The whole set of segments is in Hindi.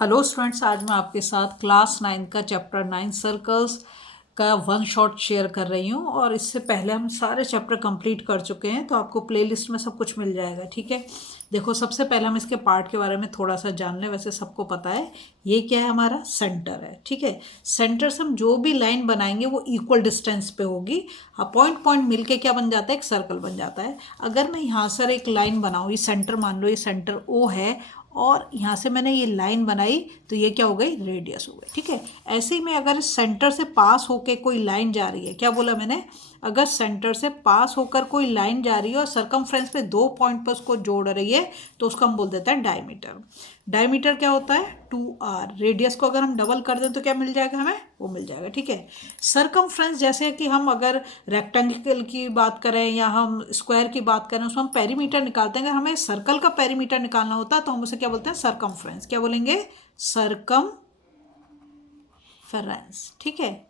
हेलो स्टूडेंट्स, आज मैं आपके साथ क्लास 9 का चैप्टर 9 सर्कल्स का वन शॉट शेयर कर रही हूँ। और इससे पहले हम सारे चैप्टर कंप्लीट कर चुके हैं, तो आपको प्लेलिस्ट में सब कुछ मिल जाएगा। ठीक है, देखो सबसे पहले हम इसके पार्ट के बारे में थोड़ा सा जान लें। वैसे सबको पता है ये क्या है, हमारा सेंटर है। ठीक है, सेंटर से हम जो भी लाइन बनाएंगे वो इक्वल डिस्टेंस पे होगी। पॉइंट पॉइंट मिलके क्या बन जाता है, एक सर्कल बन जाता है। अगर मैं यहाँ से एक लाइन बनाऊँ, ये सेंटर मान लो, ये सेंटर ओ है और यहाँ से मैंने ये लाइन बनाई, तो ये क्या हो गई, रेडियस हो गई। ठीक है, ऐसे ही में अगर इस सेंटर से पास होके कोई लाइन जा रही है, क्या बोला मैंने, अगर सेंटर से पास होकर कोई लाइन जा रही है और सरकमफ्रेंस पे दो पॉइंट पर उसको जोड़ रही है, तो उसको हम बोल देते हैं डायमीटर। डायमीटर क्या होता है, 2r। रेडियस को अगर हम डबल कर दें तो क्या मिल जाएगा हमें, वो मिल जाएगा। ठीक है, सरकमफ्रेंस जैसे कि हम अगर रेक्टेंगल की बात करें या हम स्क्वायर की बात करें, उसमें हम पेरीमीटर निकालते हैं। अगर हमें सर्कल का पेरीमीटर निकालना होता है तो हम उसे क्या बोलते हैं, सरकमफ्रेंस। क्या बोलेंगे, सरकमफेरेंस। ठीक है,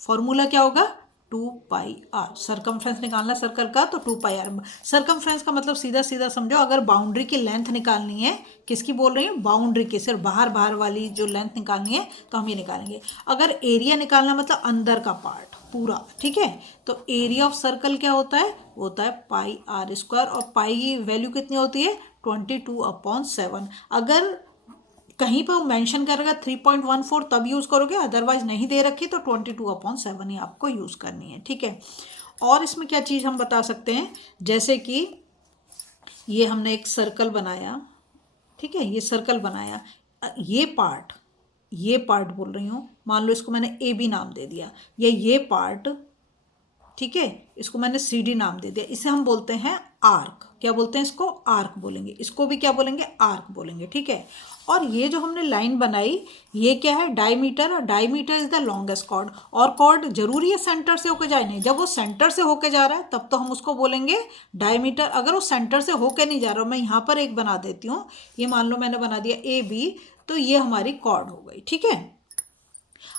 फॉर्मूला क्या होगा, 2πr। सरकमफ्रेंस निकालना सर्कल का, तो 2πr। सरकमफ्रेंस का मतलब सीधा सीधा समझो, अगर बाउंड्री की लेंथ निकालनी है, किसकी बोल रही हूँ, बाउंड्री की, सिर्फ बाहर बाहर वाली जो लेंथ निकालनी है तो हम ये निकालेंगे। अगर एरिया निकालना मतलब अंदर का पार्ट पूरा, ठीक है, तो एरिया ऑफ सर्कल क्या होता है, वो होता है πr²। और पाई की वैल्यू कितनी होती है, 22/7। अगर कहीं पर मेंशन करेगा 3.14 तब यूज़ करोगे, अदरवाइज नहीं दे रखी तो 22/7 ही आपको यूज़ करनी है। ठीक है, और इसमें क्या चीज़ हम बता सकते हैं, जैसे कि ये हमने एक सर्कल बनाया। ठीक है, ये सर्कल बनाया, ये पार्ट बोल रही हूँ, मान लो इसको मैंने ए बी नाम दे दिया, ये पार्ट, ठीक है, इसको मैंने सी डी नाम दे दिया, इसे हम बोलते हैं आर्क। क्या बोलते हैं इसको, आर्क बोलेंगे। इसको भी क्या बोलेंगे, आर्क बोलेंगे। ठीक है, और ये जो हमने लाइन बनाई, ये क्या है, डायमीटर। और diameter is the longest chord. और कॉर्ड जरूरी है सेंटर से होकर जाए, नहीं, जब वो सेंटर से होकर जा रहा है तब तो हम उसको बोलेंगे डायमीटर। अगर वो सेंटर से होकर नहीं जा रहा, मैं यहाँ पर एक बना देती हूँ, ये मान लो मैंने बना दिया ए बी, तो ये हमारी कॉर्ड हो गई। ठीक है,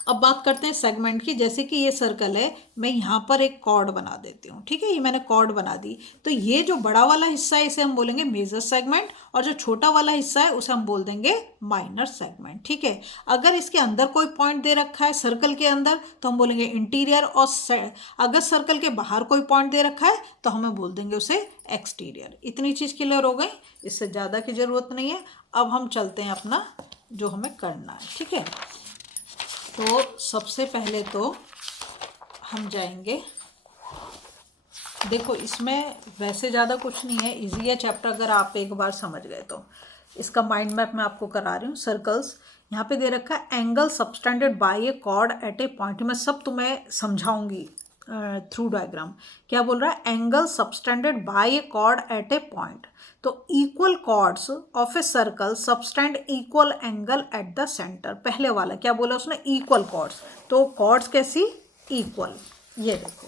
अब बात करते हैं सेगमेंट की। जैसे कि ये सर्कल है, मैं यहाँ पर एक कॉर्ड बना देती हूँ। ठीक है, ये मैंने कॉर्ड बना दी, तो ये जो बड़ा वाला हिस्सा है इसे हम बोलेंगे मेजर सेगमेंट, और जो छोटा वाला हिस्सा है उसे हम बोल देंगे माइनर सेगमेंट। ठीक है, अगर इसके अंदर कोई पॉइंट दे रखा है सर्कल के अंदर तो हम बोलेंगे इंटीरियर, और अगर सर्कल के बाहर कोई पॉइंट दे रखा है तो हमें बोल देंगे उसे एक्सटीरियर। इतनी चीज़ क्लियर हो गई, इससे ज़्यादा की ज़रूरत नहीं है। अब हम चलते हैं अपना जो हमें करना है। ठीक है, तो सबसे पहले तो हम जाएंगे, देखो इसमें वैसे ज़्यादा कुछ नहीं है, इजी है चैप्टर, अगर आप एक बार समझ गए तो। इसका माइंड मैप मैं आपको करा रही हूँ। सर्कल्स यहाँ पे दे रखा है, angle subtended by a chord at a point. मैं सब तुम्हें समझाऊंगी थ्रू डायग्राम। क्या बोल रहा है, angle subtended by a chord at a point, तो equal chords of a circle subtend equal angle at the centre. पहले वाला क्या बोला उसने, इक्वल कॉर्ड्स, तो कॉर्ड्स कैसी, इक्वल। ये देखो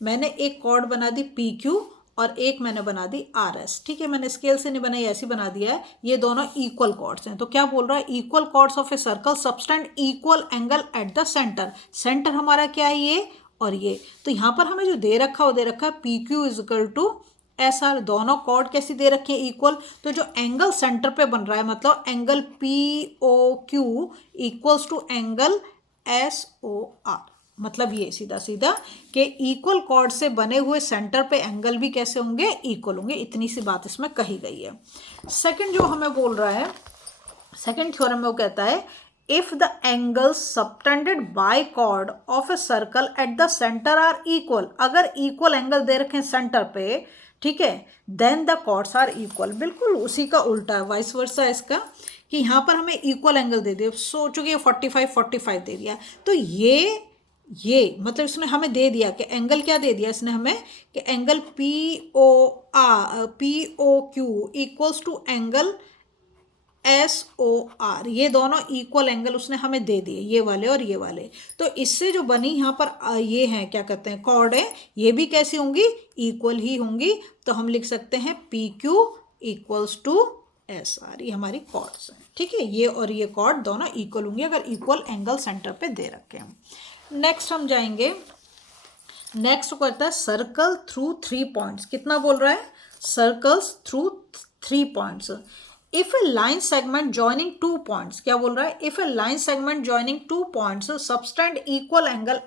मैंने एक कॉर्ड बना दी पी क्यू और एक मैंने बना दी आर एस। ठीक है, मैंने स्केल से नहीं बनाई, ऐसी बना दिया है। ये दोनों इक्वल कॉर्ड्स हैं, तो क्या बोल रहा है, equal chords of a circle subtend equal angle at the centre. Centre हमारा क्या है, ये और ये। तो यहाँ पर हमें जो दे रखा है वो दे रखा है P Q is equal to S R. दोनों कॉर्ड कैसी दे रखे हैं, इक्वल। तो जो एंगल सेंटर पे बन रहा है, मतलब angle P O Q equals to angle S O R. मतलब ये सीधा सीधा कि इक्वल कॉर्ड से बने हुए सेंटर पे एंगल भी कैसे होंगे, इक्वल होंगे। इतनी सी बात इसमें कही गई है। सेकंड जो हमें बोल रहा है, सेकंड थ्योरम में वो कहता है, if the angles subtended by chord of a circle at the centre are equal. अगर इक्वल एंगल दे रखे हैं सेंटर पे, ठीक है, then the chords are equal. बिल्कुल उसी का उल्टा है, वाइस वर्सा है इसका, कि यहाँ पर हमें इक्वल एंगल दे दिया। सोचो कि 45 दे दिया, तो ये मतलब इसने हमें दे दिया कि एंगल क्या दे दिया इसने हमें, कि angle P O Q equals to angle S O R. ये दोनों इक्वल एंगल उसने हमें दे दिए, ये वाले और ये वाले। तो इससे जो बनी यहाँ पर ये हैं, क्या कहते हैं, कॉर्ड है, ये भी कैसी होंगी, इक्वल ही होंगी। तो हम लिख सकते हैं P Q equals to S R. ये हमारी कॉर्ड्स हैं। ठीक है, ये और ये कॉर्ड दोनों इक्वल होंगे अगर इक्वल एंगल सेंटर पे दे रखे हैं। नेक्स्ट हम जाएंगे, नेक्स्ट करता है सर्कल थ्रू 3 पॉइंट्स। कितना बोल रहा है, circles through 3 points. If A line segment joining two points, क्या बोल रहा है, if A line segment joining two points subtend equal angle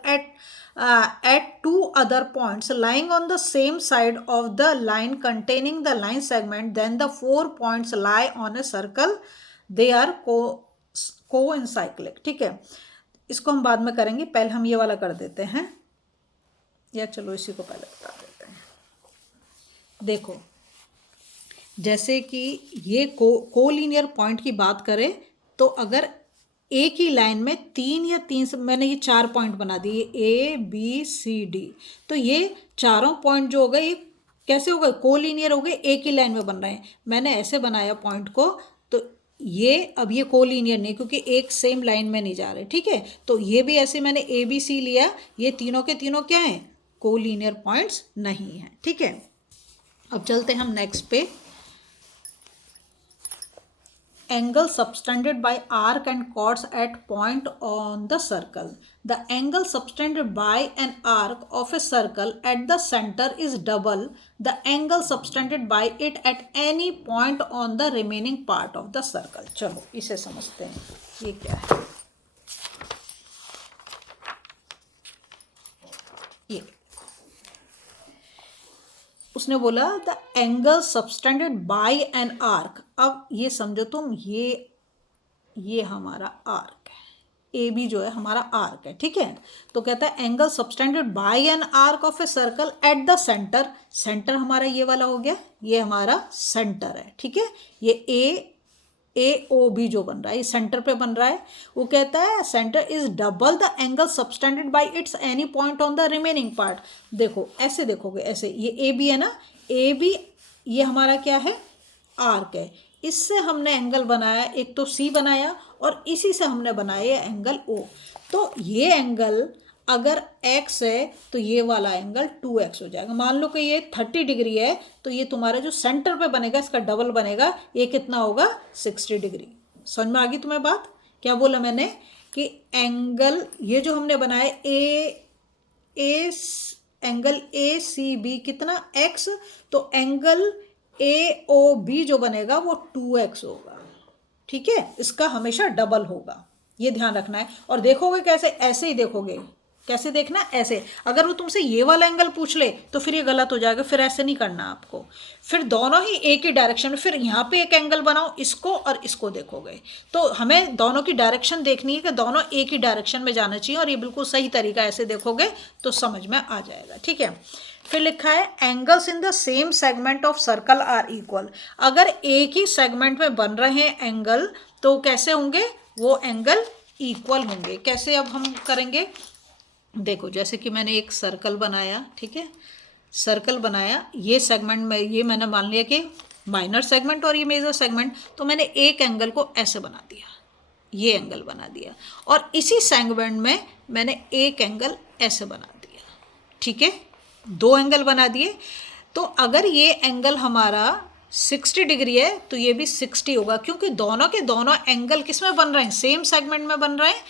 at two other points lying on the same side of the line containing the line segment, then the 4 points lie on a circle, they are coencyclic. ठीक है, इसको हम बाद में करेंगे, पहले हम ये वाला कर देते हैं, या चलो इसी को पहले बता देते हैं. देखो जैसे कि ये कोलिनियर पॉइंट की बात करें तो अगर एक ही लाइन में तीन या तीन से, मैंने ये 4 पॉइंट बना दिए A B C D, तो ये चारों पॉइंट जो हो गए ये कैसे हो गए, कोलिनियर हो गए, एक ही लाइन में बन रहे हैं. मैंने ऐसे बनाया पॉइंट को, तो ये अब ये कोलिनियर नहीं क्योंकि एक सेम लाइन में नहीं जा रहे. ठीक है, तो ये भी ऐसे मैंने A B C लिया, ये तीनों के तीनों क्या हैं, कोलिनियर पॉइंट्स नहीं हैं. ठीक है, अब चलते हैं हम नेक्स्ट पे. Angle subtended by arc and chords at point on the circle. The angle subtended by an arc of a circle at the center is double the angle subtended by it at any point on the remaining part of the circle. चलो इसे समझते हैं, ये क्या है. ये उसने बोला the angle subtended bye an arc. अब ये समझो तुम, ये हमारा आर्क है, ए बी जो है हमारा आर्क है. ठीक है, तो कहता है angle subtended bye an arc of a circle at the centre. Centre हमारा ये वाला हो गया, ये हमारा सेंटर है. ठीक है, ये ए ओ बी जो बन रहा है ये सेंटर पे बन रहा है. वो कहता है centre is double the angle subtended bye it's any point on the remaining part. देखो ऐसे देखोगे, ऐसे ये ए बी है ना, ए बी ये हमारा क्या है, आर्क है. इससे हमने एंगल बनाया, एक तो सी बनाया और इसी से हमने बनाया एंगल ओ. तो ये एंगल अगर x है तो ये वाला एंगल 2x हो जाएगा. मान लो कि ये 30 डिग्री है तो ये तुम्हारा जो सेंटर पे बनेगा इसका डबल बनेगा, ये कितना होगा, 60 डिग्री. समझ में आ गई तुम्हें बात, क्या बोला मैंने कि एंगल ये जो हमने बनाया एंगल ए सी बी कितना x, तो एंगल ए ओ बी जो बनेगा वो 2x होगा. ठीक है, इसका हमेशा डबल होगा, ये ध्यान रखना है. और देखोगे कैसे, ऐसे ही देखोगे, कैसे देखना, ऐसे. अगर वो तुमसे ये वाला एंगल पूछ ले तो फिर ये गलत हो जाएगा, फिर ऐसे नहीं करना आपको. फिर दोनों ही एक ही डायरेक्शन में, फिर यहाँ पे एक एंगल बनाओ, इसको और इसको देखोगे, तो हमें दोनों की डायरेक्शन देखनी है कि दोनों एक ही डायरेक्शन में जाना चाहिए, और ये बिल्कुल सही तरीका, ऐसे देखोगे तो समझ में आ जाएगा. ठीक है, फिर लिखा है angles in the same segment of circle are equal. अगर एक ही सेगमेंट में बन रहे हैं एंगल तो कैसे होंगे, वो एंगल इक्वल होंगे. कैसे अब हम करेंगे, देखो जैसे कि मैंने एक सर्कल बनाया. ठीक है, सर्कल बनाया, ये सेगमेंट में ये मैंने मान लिया कि माइनर सेगमेंट और ये मेजर सेगमेंट, तो मैंने एक एंगल को ऐसे बना दिया, ये एंगल बना दिया, और इसी सेगमेंट में मैंने एक एंगल ऐसे बना दिया. ठीक है, 2 एंगल बना दिए. तो अगर ये एंगल हमारा 60 डिग्री है तो ये भी 60 होगा, क्योंकि दोनों के दोनों एंगल किस में बन रहे हैं, सेम सेगमेंट में बन रहे हैं,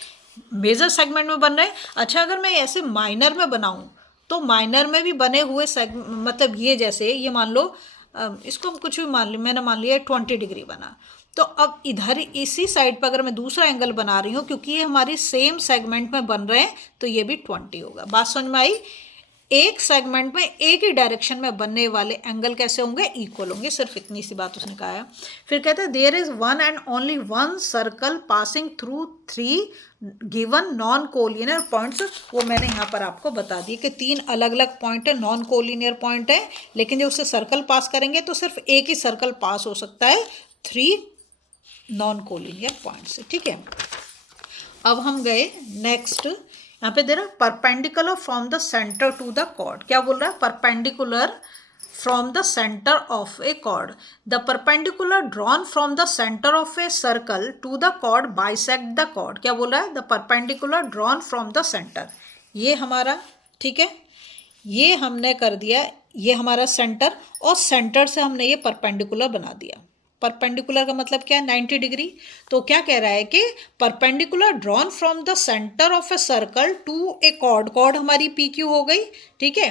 मेजर सेगमेंट में बन रहे हैं. अच्छा, अगर मैं ऐसे माइनर में बनाऊं तो माइनर में भी बने हुए मतलब ये जैसे ये मान लो, इसको हम कुछ भी मान लो, मैंने मान लिया 20 डिग्री बना, तो अब इधर इसी साइड पर अगर मैं दूसरा एंगल बना रही हूँ, क्योंकि ये हमारी सेम सेगमेंट में बन रहे हैं, तो ये भी 20 होगा. बात समझ में आई. एक सेगमेंट में एक ही डायरेक्शन में बनने वाले एंगल कैसे होंगे, इक्वल होंगे. सिर्फ इतनी सी बात उसने कहा है. फिर कहते हैं there is one and only one circle passing through 3 given non collinear points. वो मैंने यहाँ पर आपको बता दी कि 3 अलग अलग पॉइंट है, नॉन कोलिनियर पॉइंट है, लेकिन जब उससे सर्कल पास करेंगे तो सिर्फ एक ही सर्कल पास हो सकता है 3 नॉन कोलिनियर पॉइंट से. ठीक है, अब हम गए नेक्स्ट. यहाँ पे दे रहा है perpendicular from the centre to the chord. क्या बोल रहा है, perpendicular from the centre of a chord. The perpendicular drawn from the centre of a circle to the chord bisect the chord. क्या बोल रहा है, the perpendicular drawn from the centre. ये हमारा, ठीक है, ये हमने कर दिया, ये हमारा सेंटर, और सेंटर से हमने ये परपेंडिकुलर बना दिया. परपेंडिकुलर का मतलब क्या है, 90 डिग्री. तो क्या कह रहा है कि perpendicular drawn from the centre of a circle to a chord. Chord हमारी पी क्यू हो गई. ठीक है,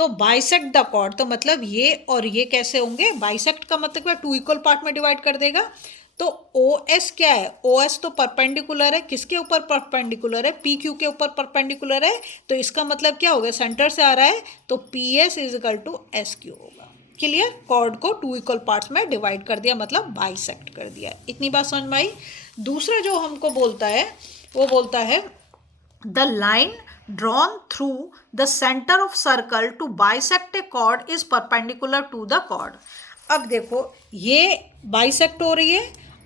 तो बाइसेक्ट द कॉर्ड, तो मतलब ये और ये कैसे होंगे, बाइसेक्ट का मतलब क्या, टू इक्वल पार्ट में डिवाइड कर देगा। तो ओ एस क्या है, ओ एस तो परपेंडिकुलर है, किसके ऊपर परपेंडिकुलर है, पी क्यू के ऊपर परपेंडिकुलर है, तो इसका मतलब क्या होगा, सेंटर से आ रहा है तो P S is equal to S Q होगा। क्लियर, कॉर्ड को टू इक्वल पार्ट्स में डिवाइड कर दिया, मतलब बाइसेक्ट कर दिया। इतनी बात समझ में आई। दूसरा जो हमको बोलता है वो बोलता है the line drawn through the center of circle to bisect a chord is perpendicular to the chord। अब देखो ये बाइसेक्ट हो रही है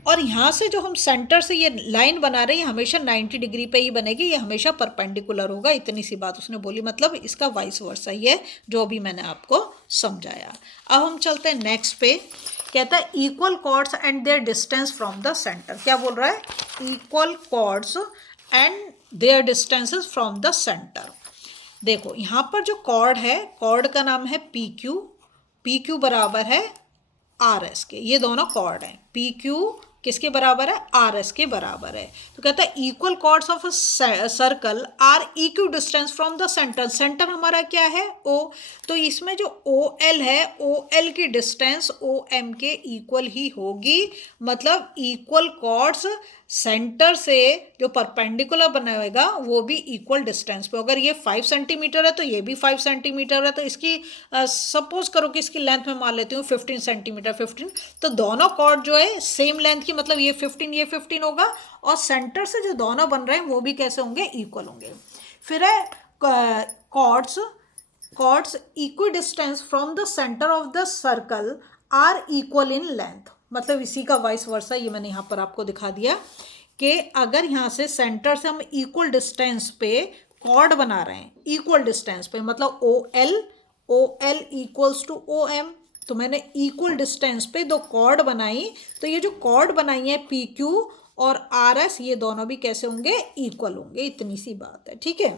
और यहाँ से जो हम सेंटर से ये लाइन बना रहे हैं हमेशा 90 डिग्री पे ही बनेगी, ये हमेशा परपेंडिकुलर होगा। इतनी सी बात उसने बोली, मतलब इसका वाइस वर्सा ही है जो भी मैंने आपको समझाया। अब हम चलते हैं नेक्स्ट पे। कहता है equal chords and their distance from the centre. क्या बोल रहा है, equal chords and their distances from the centre. देखो यहाँ पर जो कॉर्ड है, कॉर्ड का नाम है पी क्यू, पी क्यू बराबर है आर एस के, ये दोनों कॉर्ड हैं। पी क्यू किसके बराबर है, आर एस के बराबर है। तो कहता है equal chords of a circle are equidistance from the centre. Centre हमारा क्या है, ओ, तो इसमें जो ओ एल है, ओ एल की डिस्टेंस ओ एम के इक्वल ही होगी। मतलब इक्वल कॉर्ड्स सेंटर से जो परपेंडिकुलर बनाएगा वो भी इक्वल डिस्टेंस पे। अगर ये 5 सेंटीमीटर है तो ये भी 5 सेंटीमीटर है, तो इसकी सपोज करो कि इसकी लेंथ में मान लेती हूँ 15 सेंटीमीटर, 15, तो दोनों कॉर्ड जो है सेम लेंथ की, मतलब ये 15 ये 15 होगा, और सेंटर से जो दोनों बन रहे हैं वो भी कैसे होंगे, इक्वल होंगे। फिर है chords equidistance from the centre of the circle are equal in length. मतलब इसी का वाइस वर्सा, ये मैंने यहाँ पर आपको दिखा दिया कि अगर यहाँ से सेंटर से हम इक्वल डिस्टेंस पे कॉर्ड बना रहे हैं, इक्वल डिस्टेंस पे, मतलब O L equals to O M, तो मैंने इक्वल डिस्टेंस पे दो कॉर्ड बनाई, तो ये जो कॉर्ड बनाई है पी क्यू और आर एस, ये दोनों भी कैसे होंगे, इक्वल होंगे। इतनी सी बात है, ठीक है।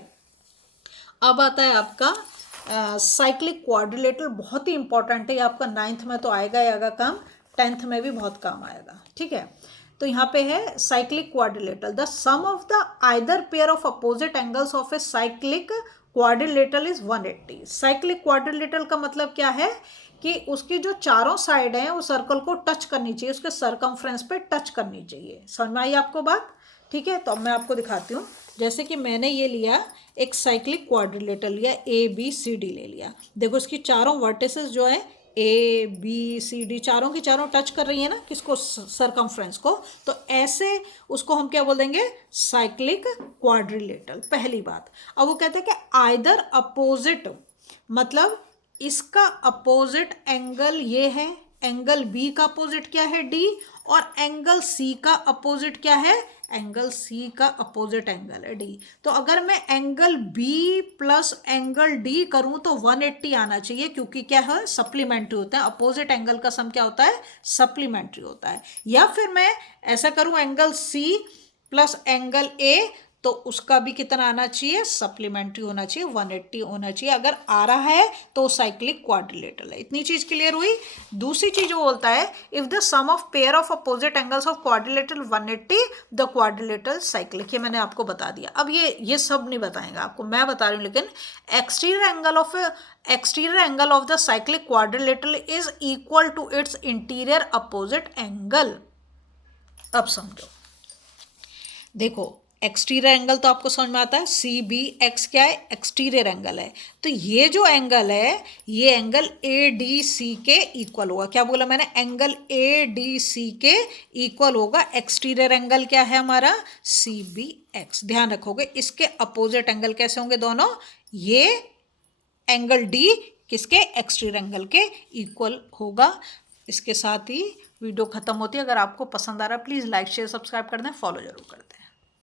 अब आता है आपका साइक्लिक क्वाड्रिलेटरल, बहुत ही इंपॉर्टेंट है, ये आपका 9th में तो आएगा ही आएगा काम, 10th में भी बहुत काम आएगा, ठीक है। तो यहाँ पे है cyclic quadrilateral, the sum of the either pair of opposite angles of a cyclic quadrilateral is 180। Cyclic quadrilateral का मतलब क्या है कि उसकी जो चारों साइड हैं वो सर्कल को टच करनी चाहिए, उसके सरकमफ्रेंस पे टच करनी चाहिए। समझ में आई आपको बात, ठीक है। तो अब मैं आपको दिखाती हूँ, जैसे कि मैंने ये लिया एक साइक्लिक क्वाड्रिलेटरल लिया, ए बी सी डी ले लिया। देखो इसकी चारों वर्टिसेस जो है ए बी सी डी, चारों की चारों टच कर रही है ना किसको, सरकमफ्रेंस को, तो ऐसे उसको हम क्या बोल देंगे, साइक्लिक क्वाड्रिलेटरल। पहली बात। अब वो कहते हैं कि आइदर अपोजिट, मतलब इसका अपोजिट एंगल ये है, एंगल बी का अपोजिट क्या है, डी, और एंगल सी का अपोजिट क्या है, एंगल सी का अपोजिट एंगल है डी। तो अगर मैं angle B plus angle D करूं तो 180 आना चाहिए, क्योंकि क्या है, सप्लीमेंट्री होता है। अपोजिट एंगल का सम क्या होता है, सप्लीमेंट्री होता है। या फिर मैं ऐसा करूं, angle C plus angle A, तो उसका भी कितना आना चाहिए, सप्लीमेंट्री होना चाहिए, 180 होना चाहिए। अगर आ रहा है तो साइक्लिक क्वाड्रिलेटरल है। इतनी चीज क्लियर हुई। दूसरी चीज वो बोलता है, if the sum of pair of opposite angles of quadrilateral 180 the quadrilateral cyclic. ये मैंने आपको बता दिया। अब ये सब नहीं बताएंगे आपको, मैं बता रही हूँ, लेकिन exterior angle of the cyclic quadrilateral is equal to its interior opposite angle. अब समझो, देखो एक्सटीरियर एंगल तो आपको समझ में आता है, सी बी एक्स क्या है, एक्सटीरियर एंगल है। तो ये जो एंगल है, ये एंगल ए डी सी के इक्वल होगा। क्या बोला मैंने, एंगल ए डी सी के इक्वल होगा। एक्सटीरियर एंगल क्या है हमारा, सी बी एक्स। ध्यान रखोगे, इसके अपोजिट एंगल कैसे होंगे दोनों, ये एंगल डी किसके, एक्सटीरियर एंगल के इक्वल होगा। इसके साथ ही वीडियो खत्म होती है। अगर आपको पसंद आ रहा है प्लीज़ लाइक शेयर सब्सक्राइब कर दें, फॉलो जरूर कर दें।